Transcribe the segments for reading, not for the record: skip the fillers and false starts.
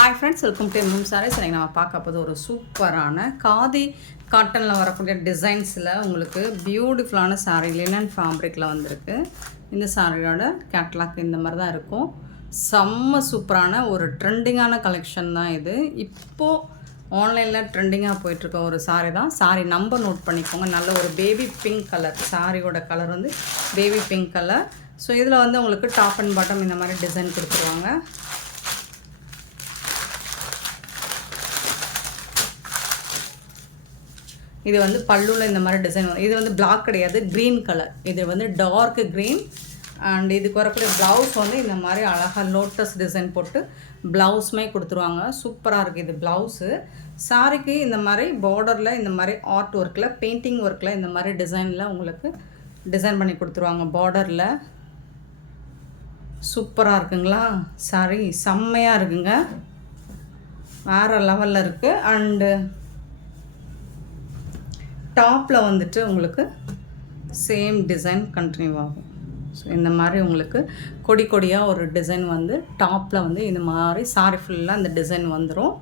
Hi friends, welcome to MM sarees. எனக்கு நம்ம பார்க்க போது ஒரு சூப்பரான காதி காட்டனில் வரக்கூடிய டிசைன்ஸில் உங்களுக்கு பியூட்டிஃபுல்லான சாரீ லினன் ஃபேப்ரிக்கில் வந்திருக்கு. இந்த சாரியோட கேட்லாக் இந்த மாதிரி தான் இருக்கும். செம்ம சூப்பரான ஒரு ட்ரெண்டிங்கான கலெக்ஷன் தான் இது. இப்போது ஆன்லைனில் ட்ரெண்டிங்காக போயிட்டுருக்க ஒரு சாரீ தான். சாரீ நம்பர் நோட் பண்ணிக்கோங்க. நல்ல ஒரு பேபி பிங்க் கலர். சாரியோட கலர் வந்து பேபி பிங்க் கலர். ஸோ இதில் வந்து உங்களுக்கு டாப் அண்ட் பாட்டம் இந்த மாதிரி டிசைன் கொடுத்துருவாங்க. இது வந்து பல்லுவில் இந்த மாதிரி டிசைன் வரும். இது வந்து பிளாக் கிடையாது, க்ரீன் கலர். இது வந்து டார்க் க்ரீன். அண்ட் இதுக்கு வரக்கூடிய ப்ளவுஸ் வந்து இந்த மாதிரி அழகாக லோட்டஸ் டிசைன் போட்டு ப்ளவுஸுமே கொடுத்துருவாங்க. சூப்பராக இருக்குது இது ப்ளவுஸு. சாரிக்கு இந்த மாதிரி பார்டரில் இந்த மாதிரி ஆர்ட் ஒர்க்கில், பெயிண்டிங் ஒர்க்கில் இந்த மாதிரி டிசைனில் உங்களுக்கு டிசைன் பண்ணி கொடுத்துருவாங்க பார்டரில். சூப்பராக இருக்குங்களா சாரி? செம்மையாக இருக்குங்க, வேறு லெவலில் இருக்குது. அண்டு டாப்பில் வந்துட்டு உங்களுக்கு சேம் டிசைன் கண்டினியூ ஆகும். ஸோ இந்த மாதிரி உங்களுக்கு கொடி கொடியாக ஒரு டிசைன் வந்து டாப்பில் வந்து இந்த மாதிரி சாரி ஃபுல்லாக இந்த டிசைன் வந்துடும்.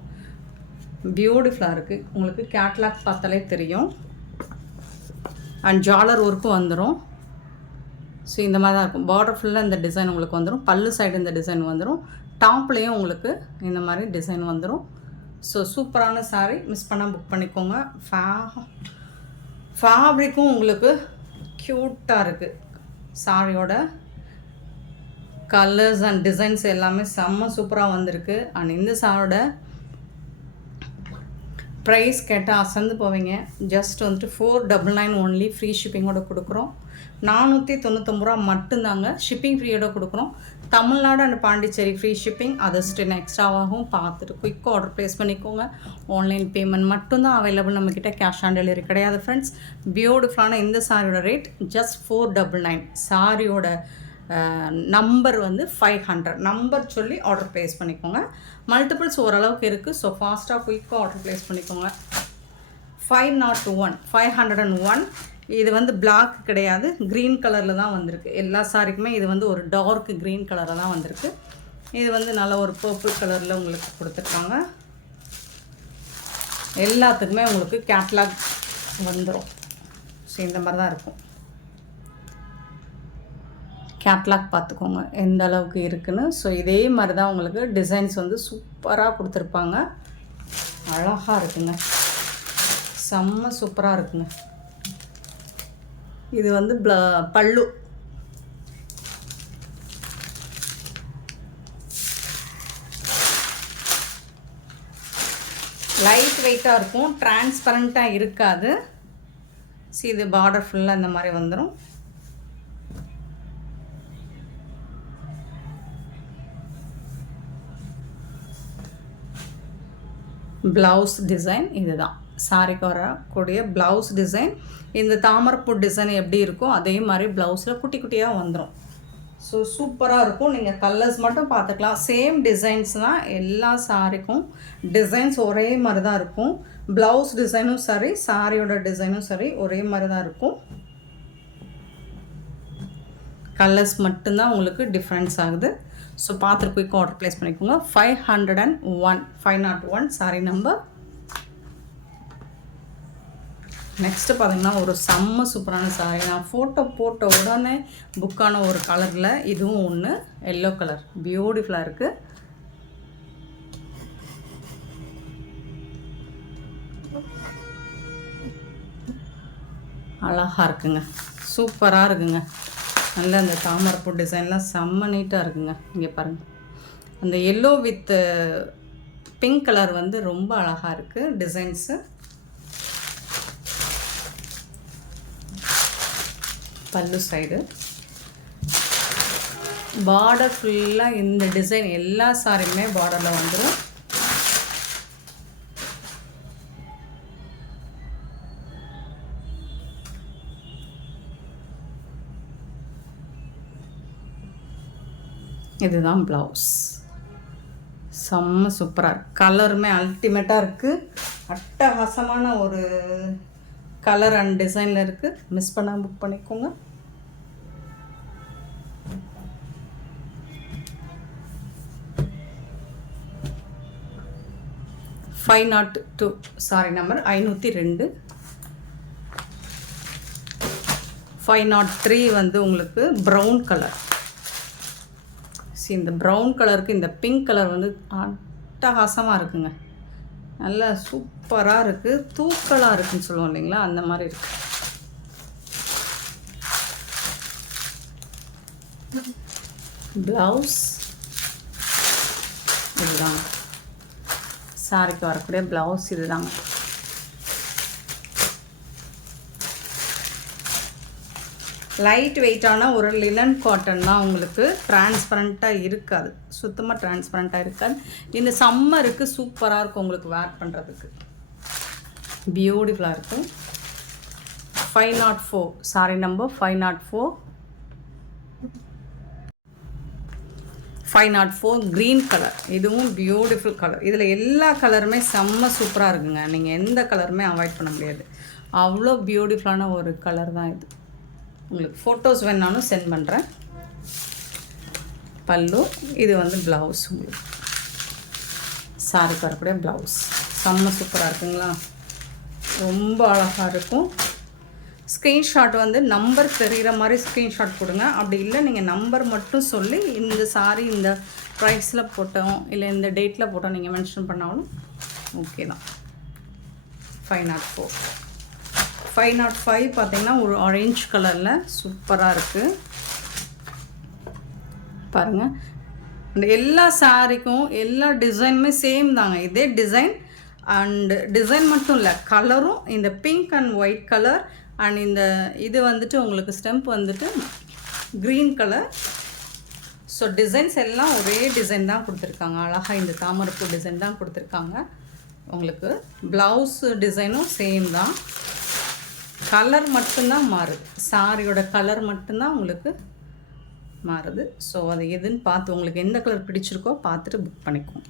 பியூட்டிஃபுல்லாக இருக்குது. உங்களுக்கு கேட்லாக் பார்த்தாலே தெரியும். அண்ட் ஜாலர் ஒர்க்கும் வந்துடும். ஸோ இந்த மாதிரி தான் இருக்கும். பார்டர் ஃபுல்லாக இந்த டிசைன் உங்களுக்கு வந்துடும். பல்லு சைடு இந்த டிசைன் வந்துடும். டாப்லேயும் உங்களுக்கு இந்த மாதிரி டிசைன் வந்துடும். ஸோ சூப்பரான சாரீ, மிஸ் பண்ணால் புக் பண்ணிக்கோங்க. ஃபேப்ரிக்கும் உங்களுக்கு க்யூட்டாக இருக்குது. சாரியோட கலர்ஸ் அண்ட் டிசைன்ஸ் எல்லாமே செம்ம சூப்பராக வந்திருக்கு. அண்ட் இந்த சாரியோட ப்ரைஸ் கேட்டால் அசந்து போவீங்க. ஜஸ்ட் வந்துட்டு 499 ஒன்லி. ஃப்ரீ ஷிப்பிங்கோடு கொடுக்குறோம். 499 ரூபா மட்டும்தாங்க. ஷிப்பிங் ஃப்ரீயோட கொடுக்குறோம். Tamil Nadu and Pondicherry free shipping. அதர்ஸ்ட் எக்ஸ்ட்ராவாகவும் பார்த்துட்டு குயிக்காக ஆர்டர் ப்ளேஸ் பண்ணிக்கோங்க. ஆன்லைன் பேமெண்ட் மட்டும்தான் அவைலபிள் நம்மக்கிட்ட. கேஷ் ஆன் டெலிவரி கிடையாது ஃப்ரெண்ட்ஸ். பியூட்டிஃபுல்லான இந்த சாரியோட ரேட் ஜஸ்ட் 499. சாரியோட நம்பர் வந்து 500. நம்பர் சொல்லி ஆர்டர் ப்ளேஸ் பண்ணிக்கோங்க. மல்டிபிள்ஸ் ஓரளவுக்கு இருக்குது. ஸோ ஃபாஸ்ட்டாக குயிக்காக ஆர்டர் ப்ளேஸ் பண்ணிக்கோங்க. 501. இது வந்து பிளாக் கிடையாது, க்ரீன் கலரில் தான் வந்திருக்கு. எல்லா சாரிக்குமே இது வந்து ஒரு டார்க் க்ரீன் கலரில் தான் வந்திருக்கு. இது வந்து நல்ல ஒரு பர்பிள் கலரில் உங்களுக்கு கொடுத்துருக்காங்க. எல்லாத்துக்குமே உங்களுக்கு கேட்லாக் வந்துடும். ஸோ இந்த மாதிரி தான் இருக்கும். கேட்லாக் பார்த்துக்கோங்க எந்த அளவுக்கு இருக்குன்னு. ஸோ இதே மாதிரி தான் உங்களுக்கு டிசைன்ஸ் வந்து சூப்பராக கொடுத்துருப்பாங்க. அழகாக இருக்குங்க, செம்ம சூப்பராக இருக்குங்க. இது வந்து பல்லு. லைட் வெயிட்டாக இருக்கும், டிரான்ஸ்பரண்ட்டாக இருக்காது. இது பார்டர் ஃபுல்லாக இந்த மாதிரி வந்துடும். ப்ளவுஸ் டிசைன் இதுதான். சாரிக்கு வரக்கூடிய ப்ளவுஸ் டிசைன். இந்த தாமரைப்பூ டிசைன் எப்படி இருக்கோ அதே மாதிரி ப்ளவுஸில் குட்டி குட்டியாக வந்துடும். ஸோ சூப்பராக இருக்கும். நீங்கள் கலர்ஸ் மட்டும் பார்த்துக்கலாம். சேம் டிசைன்ஸ் தான் எல்லா சாரிக்கும். டிசைன்ஸ் ஒரே மாதிரி தான் இருக்கும். ப்ளவுஸ் டிசைனும் சரி, சாரியோட டிசைனும் சரி, ஒரே மாதிரி தான் இருக்கும். கலர்ஸ் மட்டும்தான் உங்களுக்கு டிஃப்ரென்ஸ் ஆகுது. ஸோ பார்த்துட்டு குயிக்காக ஆர்டர் ப்ளேஸ் பண்ணிக்கோங்க. 501 சாரி நம்பர். நெக்ஸ்ட்டு பார்த்திங்கன்னா ஒரு செம்ம சூப்பரான சாரி. நான் ஃபோட்டோ போட்ட உடனே புக்கான ஒரு கலரில் இதுவும் ஒன்று. எல்லோ கலர் பியூட்டிஃபுல்லாக இருக்குது. அழகாக இருக்குங்க, சூப்பராக இருக்குங்க. நல்ல அந்த தாமரைப்பூ டிசைன்லாம் செம்ம நீட்டாக இருக்குங்க. இங்கே பாருங்கள், அந்த எல்லோ வித் பிங்க் கலர் வந்து ரொம்ப அழகாக இருக்குது டிசைன்ஸு. பல்லு சைடு பார்டர் ஃபுல்லாக இந்த டிசைன் எல்லா சாரியுமே பார்டரில் வந்துடும். இதுதான் ப்ளவுஸ். செம்ம சூப்பராக இருக்குது. கலருமே அல்டிமேட்டாக இருக்குது. அட்டகாசமான ஒரு கலர் அண்ட் டிசைனில் இருக்குது. மிஸ் பண்ணாமல் புக் பண்ணிக்கோங்க. 502 சாரி நம்பர் 502. 503 வந்து உங்களுக்கு ப்ரௌன் கலர். இந்த ப்ரௌன் கலருக்கு இந்த பிங்க் கலர் வந்து அட்டகாசமாக இருக்குங்க. நல்லா சூப்பராக இருக்குது, தூக்கலாக இருக்குதுன்னு சொல்லுவோம் இல்லைங்களா, அந்த மாதிரி இருக்குது. ப்ளவுஸ் இதுதாங்க, சாரிக்கு வரக்கூடிய ப்ளவுஸ் இதுதாங்க. லைட் வெயிட்டான ஒரு லினன் காட்டன் தான், உங்களுக்கு டிரான்ஸ்பரண்ட்டாக இருக்காது, சுத்தமாக டிரான்ஸ்பரண்ட்டாக இருக்காது. இந்த சம்மருக்கு சூப்பராக இருக்கும் உங்களுக்கு வேர் பண்ணுறதுக்கு, பியூட்டிஃபுல்லாக இருக்கும். 504 சாரி நம்பர் 504. 504 க்ரீன் கலர், இதுவும் பியூட்டிஃபுல் கலர். இதில் எல்லா கலருமே செம்ம சூப்பராக இருக்குங்க. நீங்கள் எந்த கலருமே அவாய்ட் பண்ண முடியாது, அவ்வளோ பியூட்டிஃபுல்லான ஒரு கலர் தான் இது. உங்களுக்கு ஃபோட்டோஸ் வேணாலும் சென்ட் பண்ணுறேன். பல்லு இது வந்து ப்ளவுஸ், உங்களுக்கு சாரிக்கு வரக்கூடிய ப்ளவுஸ் செம்ம சூப்பராக இருக்குங்களா, ரொம்ப அழகாக இருக்கும். ஸ்க்ரீன்ஷாட் வந்து நம்பர் தெரிகிற மாதிரி ஸ்க்ரீன்ஷாட் கொடுங்க. அப்படி இல்லை நீங்கள் நம்பர் மட்டும் சொல்லி இந்த சாரி இந்த ப்ரைஸில் போட்டோம் இல்லை இந்த டேட்டில் போட்டோம் நீங்கள் மென்ஷன் பண்ணாலும் ஓகே தான். 504. 505 பார்த்தீங்கன்னா ஒரு ஆரஞ்சு கலரில் சூப்பராக இருக்குது பாருங்கள். இந்த எல்லா சாரிக்கும் எல்லா டிசைனுமே சேம் தாங்க, இதே டிசைன். அண்டு டிசைன் மட்டும் இல்லை, கலரும் இந்த pink and white colour. And இந்த இது வந்துட்டு உங்களுக்கு ஸ்டெம்ப் வந்துட்டு க்ரீன் கலர். ஸோ டிசைன்ஸ் எல்லாம் ஒரே டிசைன் தான் கொடுத்துருக்காங்க, அழகாக இந்த தாமரைப்பூ டிசைன் தான் கொடுத்துருக்காங்க. உங்களுக்கு ப்ளவுஸ் டிசைனும் சேம் தான், கலர் மட்டும்தான் மாறுது, சாரியோட கலர் மட்டும்தான் உங்களுக்கு மாறுது. ஸோ அது எதுன்னு பார்த்து உங்களுக்கு எந்த கலர் பிடிச்சிருக்கோ பார்த்துட்டு புக் பண்ணிக்கோங்க.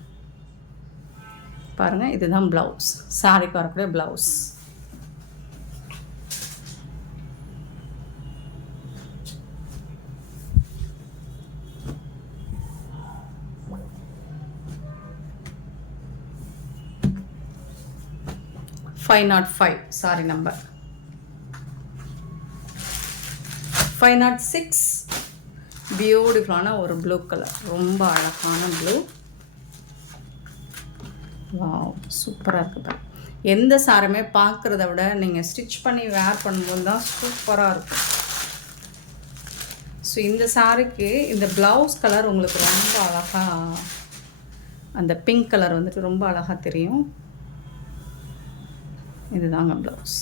பாருங்கள், இதுதான் ப்ளவுஸ், சாரிக்கு வரக்கூடிய ப்ளவுஸ். $505 சாரி நம்பர் 506 பியூட்டிஃபுல்லான ஒரு ப்ளூ கலர், ரொம்ப அழகான ப்ளூ. வாவ், சூப்பராக இருக்குது. எந்த சாரமே பார்க்குறத விட நீங்கள் ஸ்டிச் பண்ணி வேர் பண்ணும்போது தான் சூப்பராக இருக்கும். ஸோ இந்த சாரிக்கு இந்த ப்ளவுஸ் கலர் உங்களுக்கு ரொம்ப அழகாக, அந்த பிங்க் கலர் வந்துட்டு ரொம்ப அழகாக தெரியும். இதுதாங்க ப்ளவுஸ்.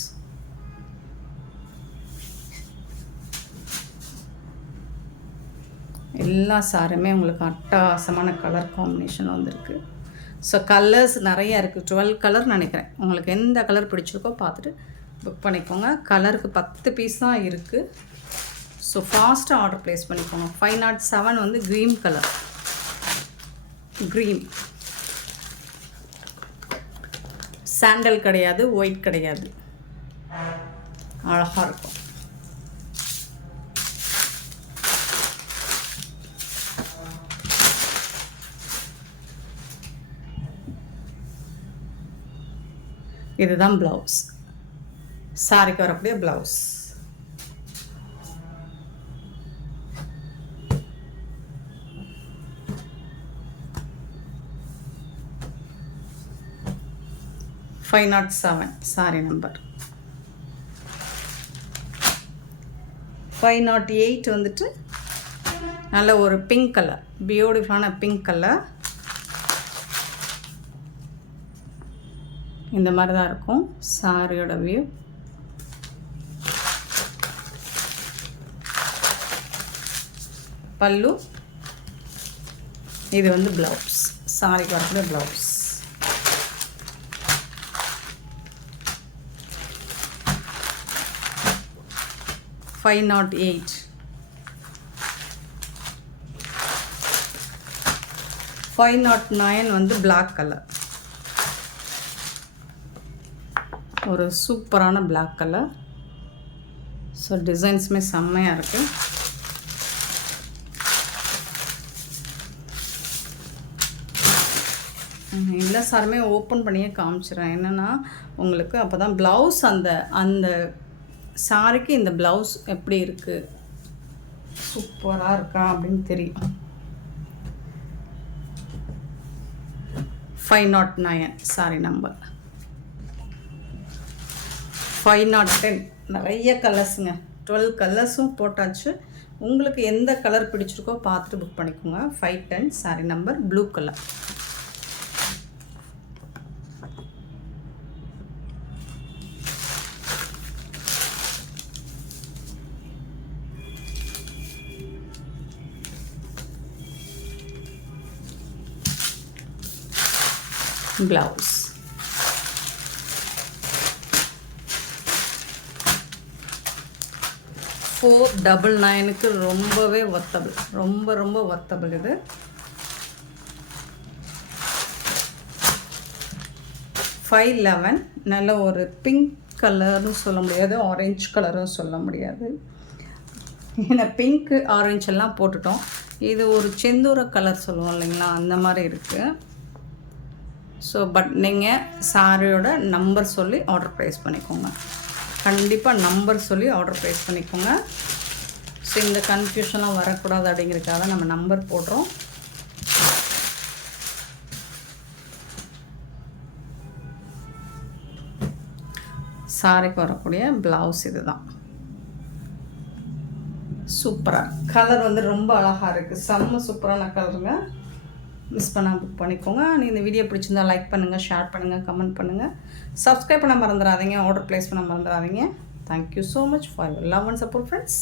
எல்லா சாருமே உங்களுக்கு அட்டகாசமான கலர் காம்பினேஷன் வந்திருக்கு. ஸோ கலர்ஸ் நிறையா இருக்குது, 12 கலர் நினைக்கிறேன். உங்களுக்கு எந்த கலர் பிடிச்சிருக்கோ பார்த்துட்டு புக் பண்ணிக்கோங்க. கலருக்கு 10 பீஸ் தான் இருக்குது. ஸோ ஃபாஸ்ட்டாக ஆர்டர் ப்ளேஸ் பண்ணிக்கோங்க. 507 வந்து க்ரீன் கலர், க்ரீன் சாண்டல் கிடையாது, ஒயிட் கிடையாது, அழகாக இருக்கும். இதுதான் ப்ளவுஸ், சாரிக்கு வரக்கூடிய ப்ளவுஸ். $507 sorry number. 508 வந்துட்டு நல்ல ஒரு பிங்க் கலர், பியூட்டிஃபுல்லான பிங்க் கலர். இந்த மாதிரி தான் இருக்கும் சாரியோட வியூ. பல்லு இது வந்து ப்ளவுஸ், சாரிக்கு வரக்கூடிய ப்ளவுஸ். $508. 509 வந்து பிளாக் கலர், ஒரு சூப்பரான பிளாக் கலர். ஸோ டிசைன்ஸுமே செம்மையாக இருக்குது. எல்லா சாரியுமே ஓப்பன் பண்ணியே காமிச்சிடுறேன். என்னென்னா உங்களுக்கு அப்போ தான் ப்ளவுஸ் அந்த அந்த சாரிக்கு இந்த ப்ளவுஸ் எப்படி இருக்குது, சூப்பராக இருக்கா அப்படின்னு தெரியும். 509 சாரி நம்பர் 510. நிறைய கலர்ஸுங்க, 12 கலர்ஸும் போட்டாச்சு. உங்களுக்கு எந்த கலர் பிடிச்சிருக்கோ பார்த்துட்டு புக் பண்ணிக்கோங்க. 510 sari number blue colour. Blouse $499க்கு ரொம்பவே ஒர்த்தபிள், ரொம்ப ரொம்ப ஒர்த்தபிள் இது. $511. நல்ல ஒரு பிங்க் கலர்னு சொல்ல முடியாது, ஆரஞ்சு கலரும் சொல்ல முடியாது. ஏன்னா பிங்க்கு ஆரஞ்சு எல்லாம் போட்டுட்டோம். இது ஒரு செந்தூர கலர் சொல்லுவோம் இல்லைங்களா, அந்த மாதிரி இருக்குது. ஸோ பட் நீங்கள் சாரியோட நம்பர் சொல்லி ஆர்டர் ப்ளேஸ் பண்ணிக்கோங்க. கண்டிப்பாக நம்பர் சொல்லி ஆர்டர் ப்ளேஸ் பண்ணிக்கோங்க. ஸோ இந்த கன்ஃபியூஷன்லாம் வரக்கூடாது அப்படிங்கிறதுக்காக நம்ம நம்பர் போடுறோம். சாரிக்கு வரக்கூடிய ப்ளவுஸ் இது தான். சூப்பராக கலர் வந்து ரொம்ப அழகாக இருக்குது, செம்ம சூப்பரான கலருங்க. மிஸ் பண்ணால் புக் பண்ணிக்கோங்க. நீங்கள் இந்த வீடியோ பிடிச்சிருந்தா லைக் பண்ணுங்கள், ஷேர் பண்ணுங்கள், கமெண்ட் பண்ணுங்கள், சப்ஸ்கிரைப் பண்ண மறந்துடாதீங்க, ஆர்டர் ப்ளேஸ் பண்ண மறந்துடாதீங்க. Thank you so much for your love and support friends.